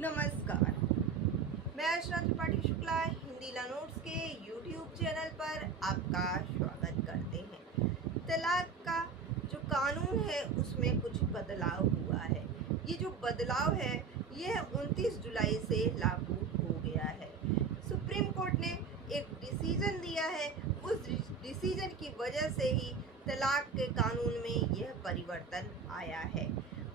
नमस्कार, मैं अर्चना त्रिपाठी शुक्ला हिंदी नोट्स के YouTube चैनल पर आपका स्वागत करते हैं। तलाक का जो कानून है उसमें कुछ बदलाव हुआ है। ये जो बदलाव है यह 29 जुलाई से लागू हो गया है। सुप्रीम कोर्ट ने एक डिसीजन दिया है, उस डिसीजन की वजह से ही तलाक के कानून में यह परिवर्तन आया है।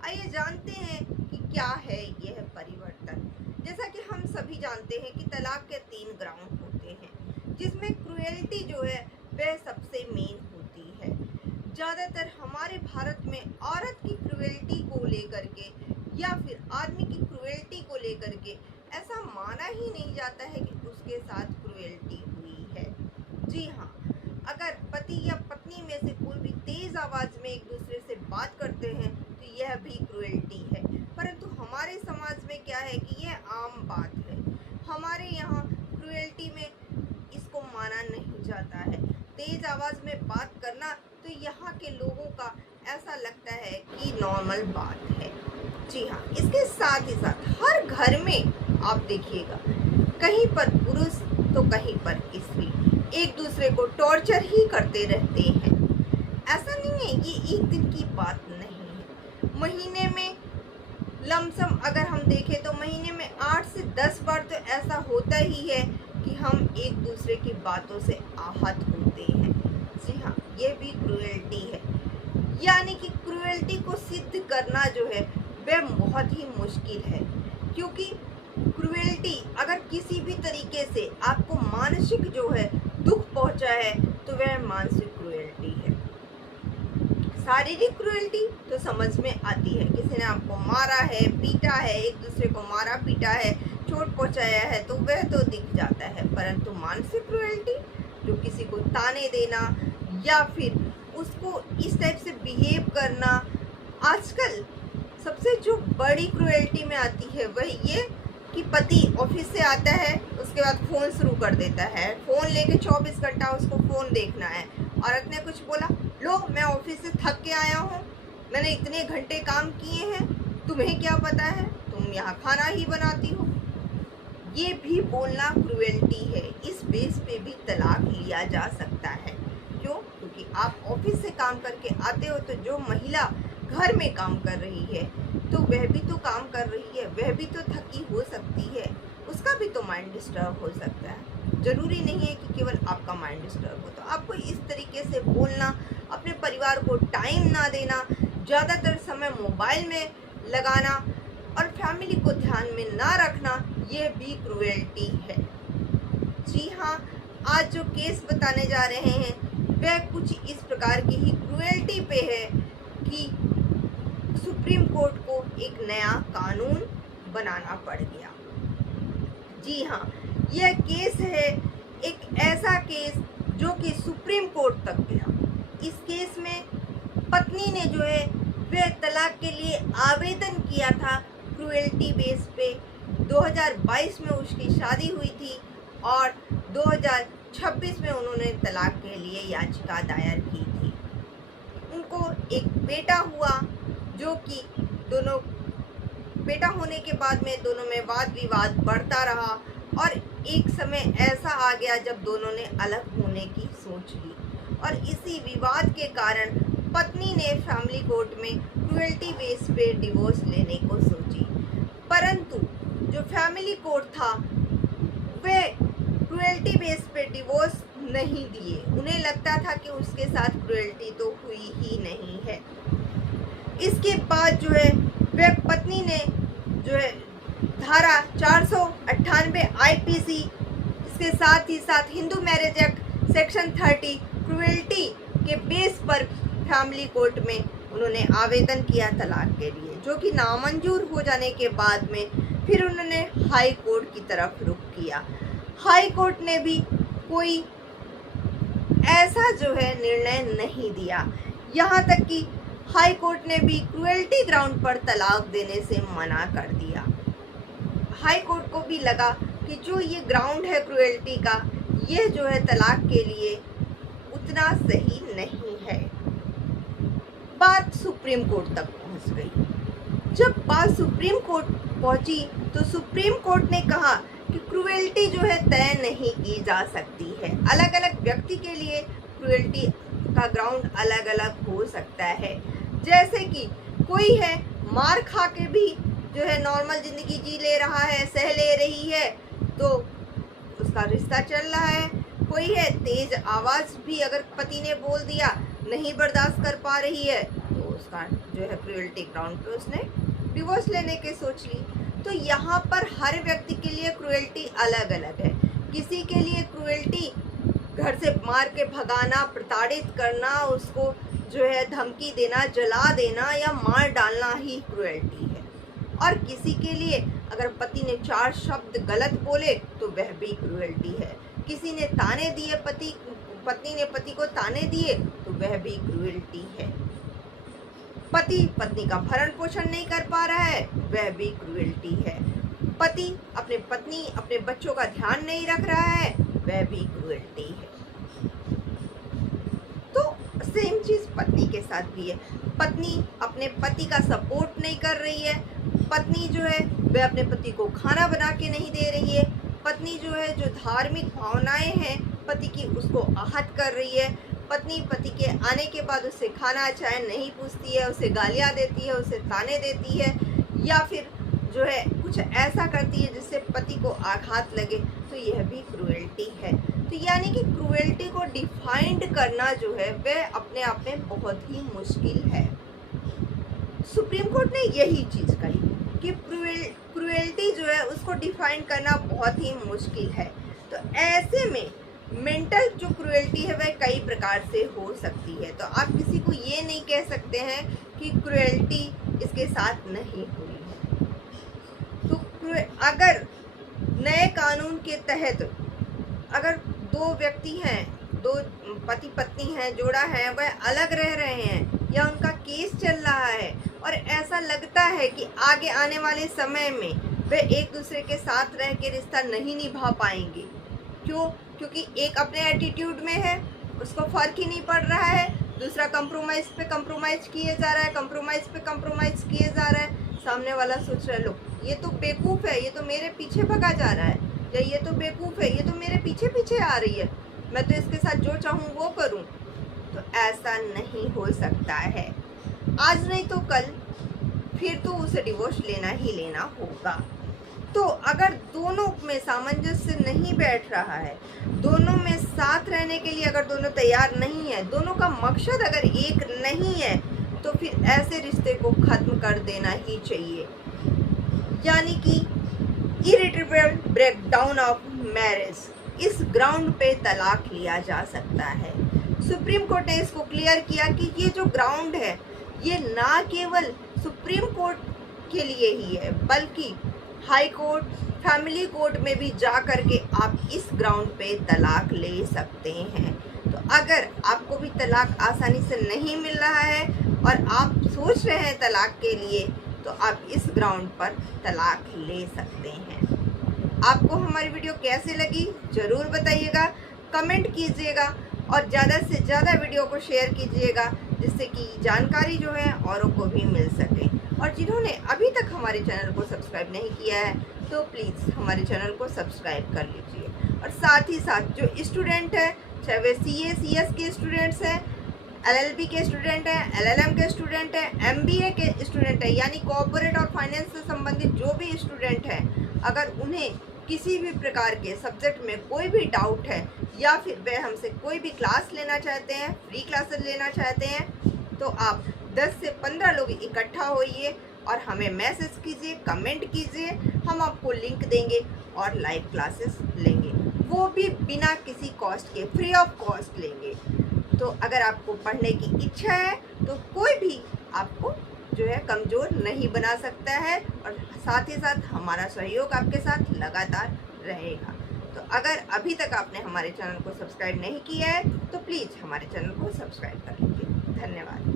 आइए जानते हैं कि क्या है यह परिवर्तन। जैसा कि हम सभी जानते हैं कि तलाक के 3 ग्राउंड होते हैं, जिसमें क्रुएल्टी जो है वह सबसे मेन होती है। ज़्यादातर हमारे भारत में औरत की क्रुएल्टी को लेकर के या फिर आदमी की क्रुएल्टी को लेकर के ऐसा माना ही नहीं जाता है कि उसके साथ क्रुएल्टी हुई है। जी हाँ, अगर पति या पत्नी में से कोई भी तेज आवाज़ में एक दूसरे से बात करते हैं तो यह भी क्रुएल्टी है। परंतु हमारे समाज में क्या है कि यह आम बात है। हमारे यहाँ क्रुएल्टी में इसको माना नहीं जाता है। तेज आवाज़ में बात करना तो यहाँ के लोगों का ऐसा लगता है कि नॉर्मल बात है। जी हाँ, इसके साथ ही साथ हर घर में आप देखिएगा, कहीं पर पुरुष तो कहीं पर स्त्री एक दूसरे को टॉर्चर ही करते रहते हैं। ऐसा नहीं है, ये एक दिन की बात नहीं है। महीने में लमसम अगर हम देखें तो महीने में 8 से 10 बार तो ऐसा होता ही है कि हम एक दूसरे की बातों से आहत होते हैं। जी हाँ, ये भी क्रुएल्टी है। यानी कि क्रुएल्टी को सिद्ध करना जो है वह बहुत ही मुश्किल है, क्योंकि क्रुएल्टी अगर किसी भी तरीके से आपको मानसिक जो है दुख पहुंचा है तो वह मानसिक क्रुएल्टी है। शारीरिक क्रुएल्टी तो समझ में आती है, किसी ने आपको मारा है, पीटा है, एक दूसरे को मारा पीटा है, चोट पहुंचाया है तो वह तो दिख जाता है। परंतु मानसिक क्रुएल्टी जो किसी को ताने देना या फिर उसको इस टाइप से बिहेव करना, आजकल सबसे जो बड़ी क्रुएल्टी में आती है वह ये कि पति ऑफिस से आता है, उसके बाद फ़ोन शुरू कर देता है। फ़ोन लेके 24 घंटा उसको फ़ोन देखना है। औरत ने कुछ बोला, लो मैं ऑफिस से थक के आया हूँ, मैंने इतने घंटे काम किए हैं, तुम्हें क्या पता है, तुम यहाँ खाना ही बनाती हो। ये भी बोलना क्रुएल्टी है। इस बेस पे भी तलाक लिया जा सकता है। क्यों? क्योंकि आप ऑफिस से काम करके आते हो तो जो महिला घर में काम कर रही है तो वह भी तो काम कर रही है, वह भी तो थकी हो सकती है, उसका भी तो माइंड डिस्टर्ब हो सकता है। ज़रूरी नहीं है कि केवल आपका माइंड डिस्टर्ब हो। तो आपको इस तरीके से बोलना, अपने परिवार को टाइम ना देना, ज़्यादातर समय मोबाइल में लगाना और फैमिली को ध्यान में ना रखना, ये भी क्रुएल्टी है। जी हाँ, आज जो केस बताने जा रहे हैं वह कुछ इस प्रकार की ही क्रुएल्टी पे है कि सुप्रीम कोर्ट को एक नया कानून बनाना पड़ गया। जी हाँ, यह केस है एक ऐसा केस जो कि सुप्रीम कोर्ट तक गया। इस केस में पत्नी ने जो है वह तलाक के लिए आवेदन किया था क्रुएल्टी बेस पे। 2022 में उसकी शादी हुई थी और 2026 में उन्होंने तलाक के लिए याचिका दायर की थी। उनको एक बेटा हुआ, जो कि दोनों बेटा होने के बाद में दोनों में वाद विवाद बढ़ता रहा और एक समय ऐसा आ गया जब दोनों ने अलग होने की सोच ली और इसी विवाद के कारण पत्नी ने फैमिली कोर्ट में क्रुएल्टी बेस पे डिवोर्स लेने को सोची। परंतु जो फैमिली कोर्ट था वह क्रुएल्टी बेस पे डिवोर्स नहीं दिए। उन्हें लगता था कि उसके साथ क्रुएल्टी तो हुई ही नहीं है। इसके बाद जो है वह पत्नी ने जो है धारा 498 आईपीसी, इसके साथ ही साथ Hindu marriage act section 30 cruelty के बेस पर फैमिली कोर्ट में उन्होंने आवेदन किया तलाक के लिए, जो कि नामंजूर हो जाने के बाद में फिर उन्होंने हाई कोर्ट की तरफ रुख किया। हाई कोर्ट ने भी कोई ऐसा जो है निर्णय नहीं दिया। यहाँ तक कि हाई कोर्ट ने भी क्रुएल्टी ग्राउंड पर तलाक देने से मना कर दिया। हाई कोर्ट को भी लगा कि जो ये ग्राउंड है क्रुएल्टी का, ये जो है तलाक के लिए उतना सही नहीं है। बात सुप्रीम कोर्ट तक पहुंच गई। जब बात सुप्रीम कोर्ट पहुंची तो सुप्रीम कोर्ट ने कहा कि क्रूएल्टी जो है तय नहीं की जा सकती है। अलग अलग व्यक्ति के लिए क्रूएल्टी का ग्राउंड अलग अलग हो सकता है। जैसे कि कोई है मार खा के भी जो है नॉर्मल जिंदगी जी ले रहा है, सह ले रही है, तो उसका रिश्ता चल रहा है। कोई है तेज आवाज भी अगर पति ने बोल दिया, नहीं बर्दाश्त कर पा रही है, तो उसका जो है क्रूएल्टी ग्राउंड पे उसने डिवोर्स लेने की सोच ली। तो यहाँ पर हर व्यक्ति के लिए क्रूएल्टी अलग अलग है। किसी के लिए क्रूएल्टी घर से मार के भगाना, प्रताड़ित करना, उसको जो है धमकी देना, जला देना या मार डालना ही क्रूएल्टी है। और किसी के लिए अगर पति ने 4 शब्द गलत बोले तो वह भी क्रूएल्टी है। किसी ने ताने दिए, पत्नी ने पति को ताने दिए, तो वह भी क्रूएल्टी है। पति पत्नी का भरण पोषण नहीं कर पा रहा है, वह भी क्रूएल्टी है। पति अपने पत्नी अपने बच्चों का ध्यान नहीं रख रहा है, वह भी क्रूएल्टी है। तो सेम चीज पत्नी के साथ भी है। पत्नी अपने पति का सपोर्ट नहीं कर रही है, पत्नी जो है वह अपने पति को खाना बना के नहीं दे रही है, पत्नी जो है जो धार्मिक भावनाएं हैं पति की उसको आहत कर रही है, पत्नी पति के आने के बाद उससे खाना चाहे नहीं पूछती है, उसे गालियां देती है, उसे ताने देती है, या फिर जो है कुछ ऐसा करती है जिससे पति को आघात लगे, तो यह भी क्रूएल्टी है। तो यानी कि क्रूएल्टी को डिफाइंड करना जो है वह अपने आप में बहुत ही मुश्किल है। सुप्रीम कोर्ट ने यही चीज कही कि क्रूएल्टी जो है उसको डिफाइन करना बहुत ही मुश्किल है। तो ऐसे में मेंटल जो क्रूएल्टी है वह कई प्रकार से हो सकती है। तो आप किसी को ये नहीं कह सकते हैं कि क्रूएल्टी इसके साथ नहीं हुई है। तो अगर नए कानून के तहत अगर 2 व्यक्ति हैं, 2 पति पत्नी हैं, जोड़ा है, वह अलग रह रहे हैं या उनका केस चल रहा है और ऐसा लगता है कि आगे आने वाले समय में वे एक दूसरे के साथ रह के रिश्ता नहीं निभा पाएंगे। क्यों? क्योंकि एक अपने एटीट्यूड में है, उसको फर्क ही नहीं पड़ रहा है, दूसरा कंप्रोमाइज पे कंप्रोमाइज किए जा रहा है, कंप्रोमाइज पे कंप्रोमाइज किए जा रहा है। सामने वाला सोच रहा है, लो ये तो बेवकूफ़ है, ये तो मेरे पीछे भगा जा रहा है, या ये तो बेवकूफ़ है, ये तो मेरे पीछे पीछे आ रही है, मैं तो इसके साथ जो चाहूँ वो करूँ। तो ऐसा नहीं हो सकता है। आज नहीं तो कल फिर तो उसे डिवोर्स लेना ही लेना होगा। तो अगर दोनों में सामंजस्य नहीं बैठ रहा है, दोनों में साथ रहने के लिए अगर दोनों तैयार नहीं है, दोनों का मकसद अगर एक नहीं है, तो फिर ऐसे रिश्ते को खत्म कर देना ही चाहिए। यानी कि इरिट्रेबल ब्रेकडाउन ऑफ मैरिज, इस ग्राउंड पे तलाक लिया जा सकता है। सुप्रीम कोर्ट ने इसको क्लियर किया कि ये जो ग्राउंड है ये ना केवल सुप्रीम कोर्ट के लिए ही है, बल्कि हाई कोर्ट, फैमिली कोर्ट में भी जा करके आप इस ग्राउंड पे तलाक ले सकते हैं। तो अगर आपको भी तलाक आसानी से नहीं मिल रहा है और आप सोच रहे हैं तलाक के लिए, तो आप इस ग्राउंड पर तलाक ले सकते हैं। आपको हमारी वीडियो कैसे लगी ज़रूर बताइएगा, कमेंट कीजिएगा और ज़्यादा से ज़्यादा वीडियो को शेयर कीजिएगा, जिससे कि जानकारी जो है औरों को भी मिल सके। और जिन्होंने अभी तक हमारे चैनल को सब्सक्राइब नहीं किया है तो प्लीज़ हमारे चैनल को सब्सक्राइब कर लीजिए। और साथ ही साथ जो स्टूडेंट है, चाहे वे CA CS के स्टूडेंट्स हैं, LLB के स्टूडेंट हैं, LLM के स्टूडेंट हैं, MBA के स्टूडेंट हैं, यानी कॉर्पोरेट और फाइनेंस से संबंधित जो भी स्टूडेंट हैं, अगर उन्हें किसी भी प्रकार के सब्जेक्ट में कोई भी डाउट है या फिर वे हमसे कोई भी क्लास लेना चाहते हैं, फ्री क्लासेस लेना चाहते हैं, तो आप 10 से 15 लोग इकट्ठा होइए और हमें मैसेज कीजिए, कमेंट कीजिए, हम आपको लिंक देंगे और लाइव क्लासेस लेंगे, वो भी बिना किसी कॉस्ट के, फ्री ऑफ कॉस्ट लेंगे। तो अगर आपको पढ़ने की इच्छा है तो कोई भी आपको जो है कमज़ोर नहीं बना सकता है, और साथ ही साथ हमारा सहयोग आपके साथ लगातार रहेगा। तो अगर अभी तक आपने हमारे चैनल को सब्सक्राइब नहीं किया है तो प्लीज़ हमारे चैनल को सब्सक्राइब कर लीजिए। धन्यवाद।